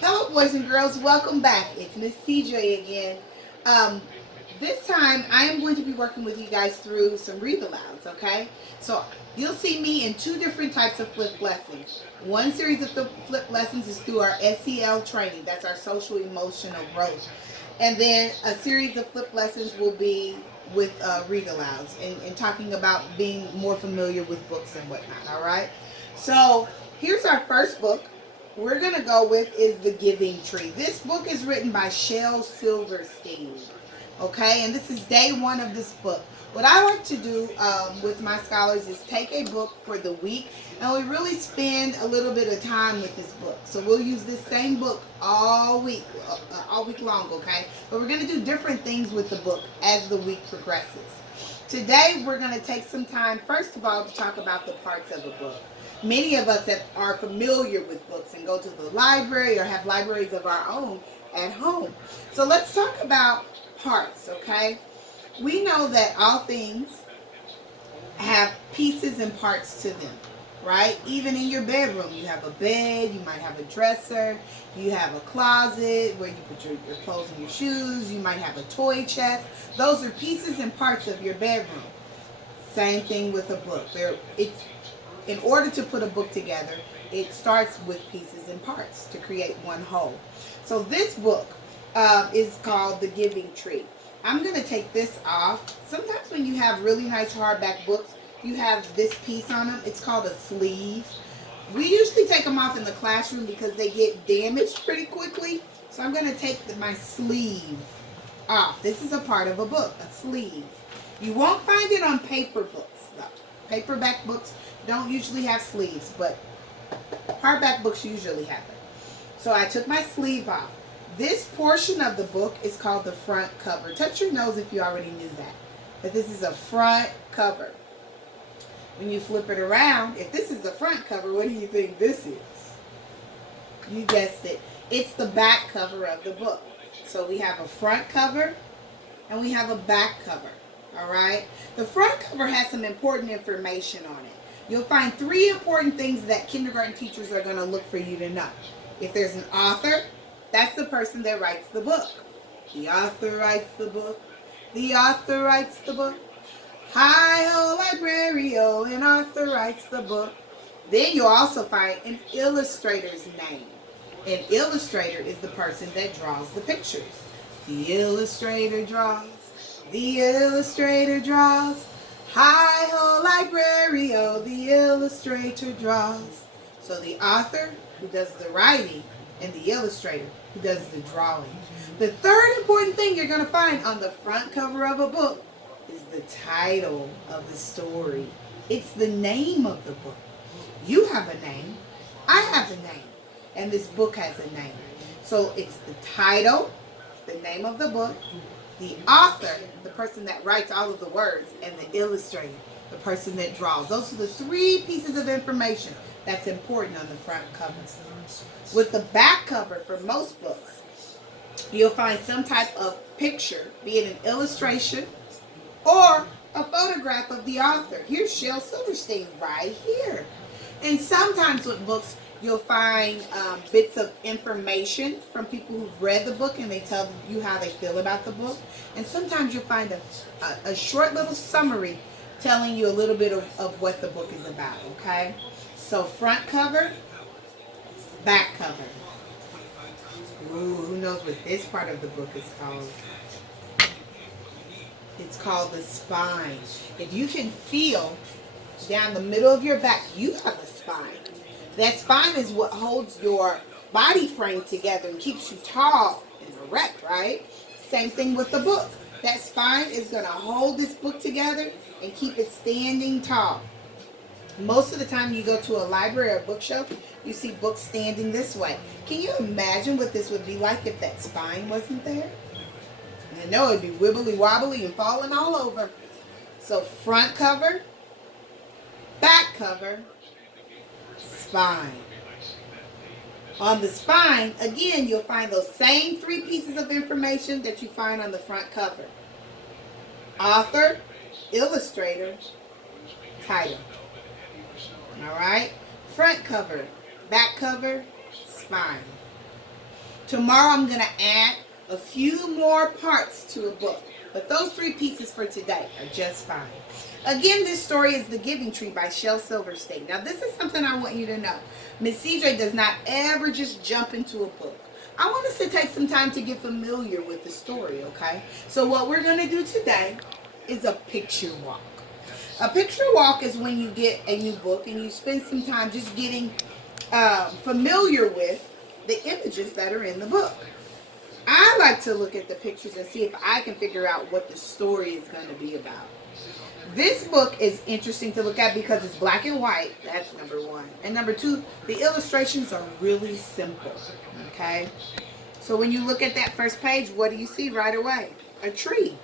Hello, boys and girls. Welcome back. It's Miss CJ again. Um, this time, I am going to be working with you guys through some read-alouds, okay? So, you'll see me in two different types of flip lessons. One series of flip lessons is through our SEL training. That's our social emotional growth. And then a series of flip lessons will be with read-alouds and talking about being more familiar with books and whatnot, all right? So, here's our first book we're going to go with is The Giving Tree. This book is written by Shel Silverstein. Okay, and this is day one of this book. What I like to do with my scholars is take a book for the week and we really spend a little bit of time with this book. So we'll use this same book all week long, okay? But we're going to do different things with the book as the week progresses. Today we're going to take some time, first of all, to talk about the parts of a book. Many of us that are familiar with books and go to the library or have libraries of our own at home. So let's talk about parts, okay? We know that all things have pieces and parts to them, right? Even in your bedroom, you have a bed, you might have a dresser, you have a closet where you put your clothes and your shoes, you might have a toy chest. Those are pieces and parts of your bedroom. Same thing with a book. In order to put a book together, it starts with pieces and parts to create one whole. So this book is called The Giving Tree. I'm going to take this off. Sometimes when you have really nice hardback books, you have this piece on them. It's called a sleeve. We usually take them off in the classroom because they get damaged pretty quickly. So I'm going to take my sleeve off. This is a part of a book, a sleeve. You won't find it on paper books, though. Paperback books don't usually have sleeves, but hardback books usually have it. So I took my sleeve off. This portion of the book is called the front cover. Touch your nose if you already knew that. But this is a front cover. When you flip it around, if this is the front cover, what do you think this is? You guessed it. It's the back cover of the book. So we have a front cover and we have a back cover. All right? The front cover has some important information on it. You'll find three important things that kindergarten teachers are going to look for you to know. If there's an author, that's the person that writes the book. The author writes the book. The author writes the book. Hi-ho, librario, an author writes the book. Then you'll also find an illustrator's name. An illustrator is the person that draws the pictures. The illustrator draws. The illustrator draws. Hi-ho, librario, the illustrator draws. So the author, who does the writing, and the illustrator, who does the drawing. The third important thing you're going to find on the front cover of a book is the title of the story. It's the name of the book. You have a name. I have a name. And this book has a name. So it's the title, the name of the book, the author, the person that writes all of the words, and the illustrator, the person that draws. Those are the three pieces of information that's important on the front cover. With the back cover for most books, you'll find some type of picture, be it an illustration or a photograph of the author. Here's Shel Silverstein right here. And sometimes with books, you'll find bits of information from people who've read the book and they tell you how they feel about the book. And sometimes you'll find a short little summary telling you a little bit of what the book is about, okay? So front cover, back cover. Ooh, who knows what this part of the book is called? It's called the spine. If you can feel down the middle of your back, you have a spine. That spine is what holds your body frame together and keeps you tall and erect, right? Same thing with the book. That spine is going to hold this book together and keep it standing tall. Most of the time you go to a library or a bookshelf, you see books standing this way. Can you imagine what this would be like if that spine wasn't there? I know it'd be wibbly wobbly and falling all over. So front cover, back cover, spine. On the spine, again, you'll find those same three pieces of information that you find on the front cover. Author, illustrator, title. All right? Front cover, back cover, spine. Tomorrow I'm going to add a few more parts to a book. But those 3 pieces for today are just fine. Again, this story is The Giving Tree by Shel Silverstein. Now, this is something I want you to know. Miss CJ does not ever just jump into a book. I want us to take some time to get familiar with the story, okay? So what we're going to do today is a picture walk. A picture walk is when you get a new book and you spend some time just getting familiar with the images that are in the book. I like to look at the pictures and see if I can figure out what the story is going to be about. This book is interesting to look at because it's black and white. That's number 1. And number 2, the illustrations are really simple. Okay? So when you look at that first page, what do you see right away? A tree.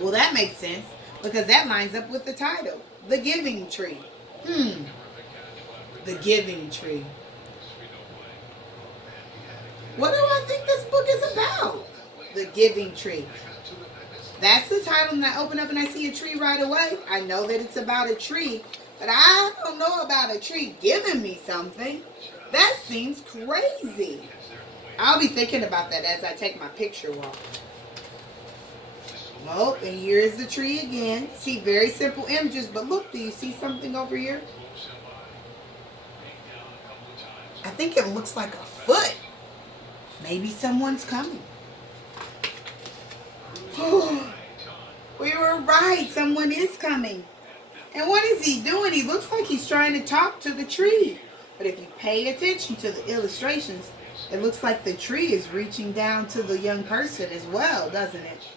Well, that makes sense because that lines up with the title. The Giving Tree. The Giving Tree. What do I think this book is about? The Giving Tree. That's the title, and I open up and I see a tree right away. I know that it's about a tree, but I don't know about a tree giving me something. That seems crazy. I'll be thinking about that as I take my picture walk. Oh, and here's the tree again. See, very simple images, but look, do you see something over here? I think it looks like a foot. Maybe someone's coming. We were right. Someone is coming. And what is he doing? He looks like he's trying to talk to the tree. But if you pay attention to the illustrations, it looks like the tree is reaching down to the young person as well, doesn't it?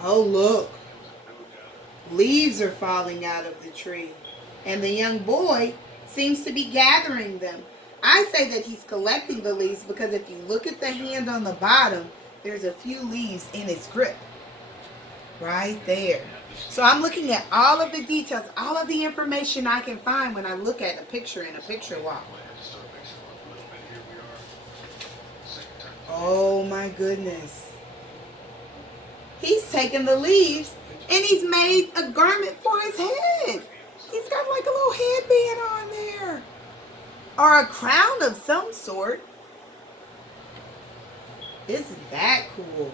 Oh, look. Leaves are falling out of the tree. And the young boy seems to be gathering them. I say that he's collecting the leaves because if you look at the hand on the bottom, there's a few leaves in its grip. Right there. So I'm looking at all of the details, all of the information I can find when I look at a picture in a picture walk. Oh my goodness. He's taken the leaves and he's made a garment for his head. He's got like a little headband on there. Or a crown of some sort. Isn't that cool?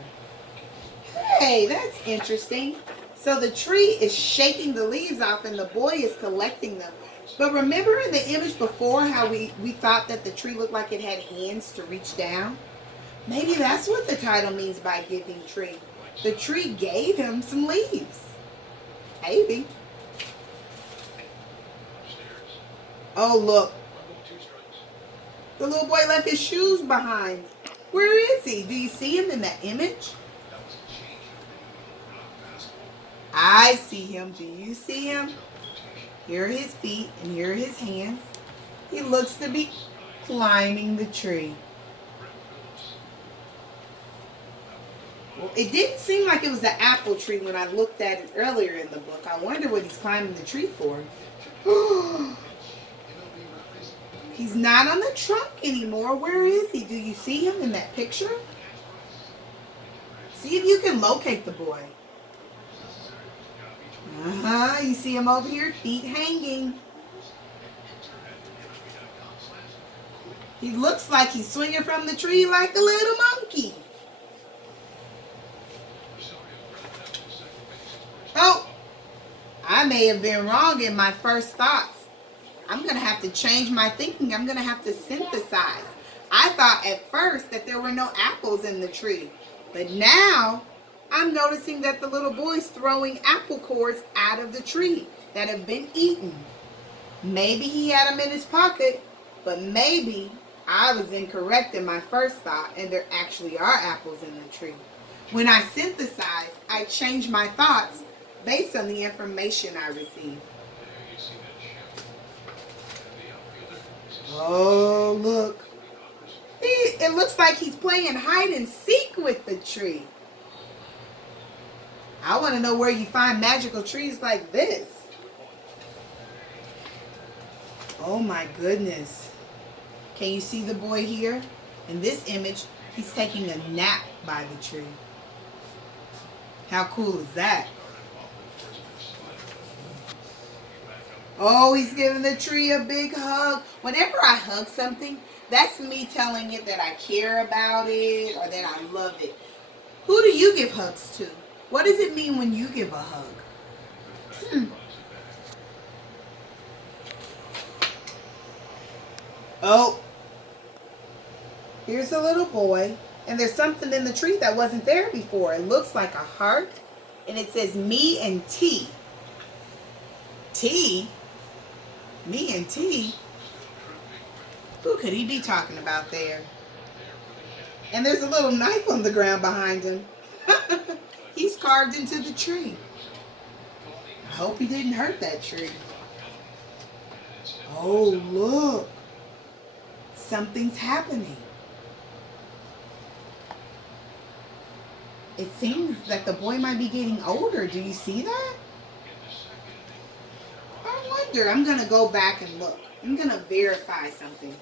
Hey, that's interesting. So the tree is shaking the leaves off and the boy is collecting them. But remember in the image before how we thought that the tree looked like it had hands to reach down? Maybe that's what the title means by Giving Tree. The tree gave him some leaves. Maybe. Oh, look. The little boy left his shoes behind. Where is he? Do you see him in that image? I see him. Do you see him? Here are his feet and here are his hands. He looks to be climbing the tree. Well, it didn't seem like it was an apple tree when I looked at it earlier in the book. I wonder what he's climbing the tree for. He's not on the trunk anymore. Where is he? Do you see him in that picture? See if you can locate the boy. You see him over here, feet hanging. He looks like he's swinging from the tree like a little monkey. Oh, I may have been wrong in my first thoughts. I'm going to have to change my thinking. I'm going to have to synthesize. I thought at first that there were no apples in the tree. But now I'm noticing that the little boy's throwing apple cores out of the tree that have been eaten. Maybe he had them in his pocket, but maybe I was incorrect in my first thought and there actually are apples in the tree. When I synthesize, I change my thoughts based on the information I receive. Oh, look. It looks like he's playing hide and seek with the tree. I want to know where you find magical trees like this. Oh my goodness. Can you see the boy here? In this image, he's taking a nap by the tree. How cool is that? Oh, he's giving the tree a big hug. Whenever I hug something, that's me telling it that I care about it or that I love it. Who do you give hugs to? What does it mean when you give a hug? Oh, here's a little boy. And there's something in the tree that wasn't there before. It looks like a heart. And it says me and T. T? Me and T? Who could he be talking about there? And there's a little knife on the ground behind him. He's carved into the tree. I hope he didn't hurt that tree. Oh, look. Something's happening. It seems that the boy might be getting older. Do you see that? I wonder. I'm going to go back and look. I'm going to verify something.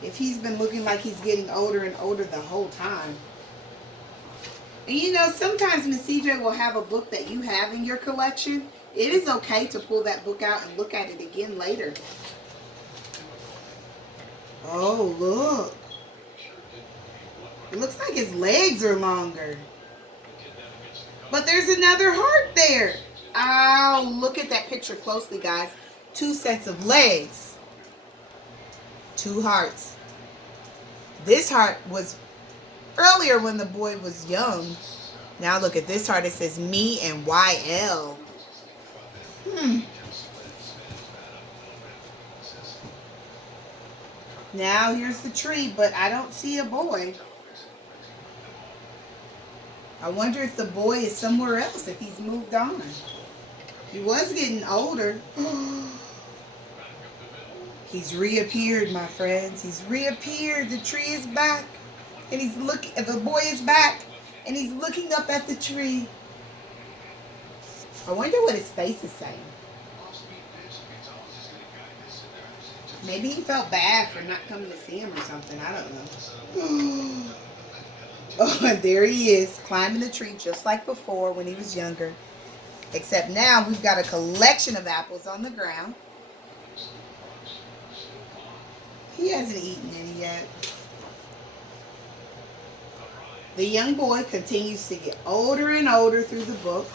If he's been looking like he's getting older and older the whole time. And you know, sometimes Miss CJ will have a book that you have in your collection. It is okay to pull that book out and look at it again later. Oh, look. It looks like his legs are longer. But there's another heart there. Oh, look at that picture closely, guys. 2 sets of legs. 2 hearts. This heart was earlier when the boy was young. Now look at this heart. It says me and YL. Now here's the tree, but I don't see a boy. I wonder if the boy is somewhere else, if he's moved on. He was getting older. He's reappeared, my friends. He's reappeared. The tree is back. And he's looking, the boy is back. And he's looking up at the tree. I wonder what his face is saying. Maybe he felt bad for not coming to see him or something. I don't know. Oh, and there he is, climbing the tree just like before when he was younger. Except now we've got a collection of apples on the ground. He hasn't eaten any yet. The young boy continues to get older and older through the book.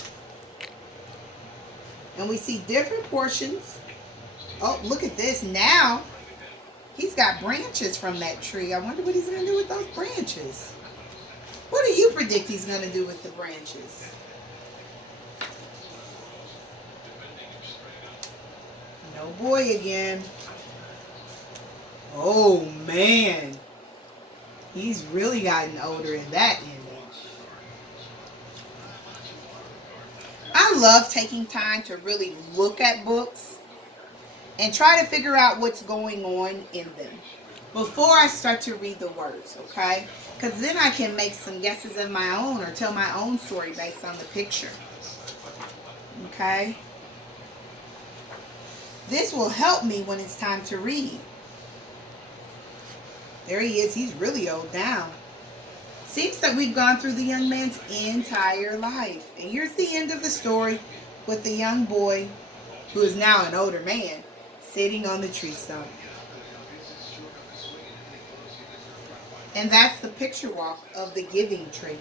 And we see different portions. Oh, look at this. Now, he's got branches from that tree. I wonder what he's going to do with those branches. What do you predict he's going to do with the branches? No boy again. Oh, man. He's really gotten older in that image. I love taking time to really look at books and try to figure out what's going on in them before I start to read the words, okay? Because then I can make some guesses of my own or tell my own story based on the picture, okay? This will help me when it's time to read. There he is. He's really old now. Seems that we've gone through the young man's entire life. And here's the end of the story with the young boy, who is now an older man, sitting on the tree stump. And that's the picture walk of the Giving Tree.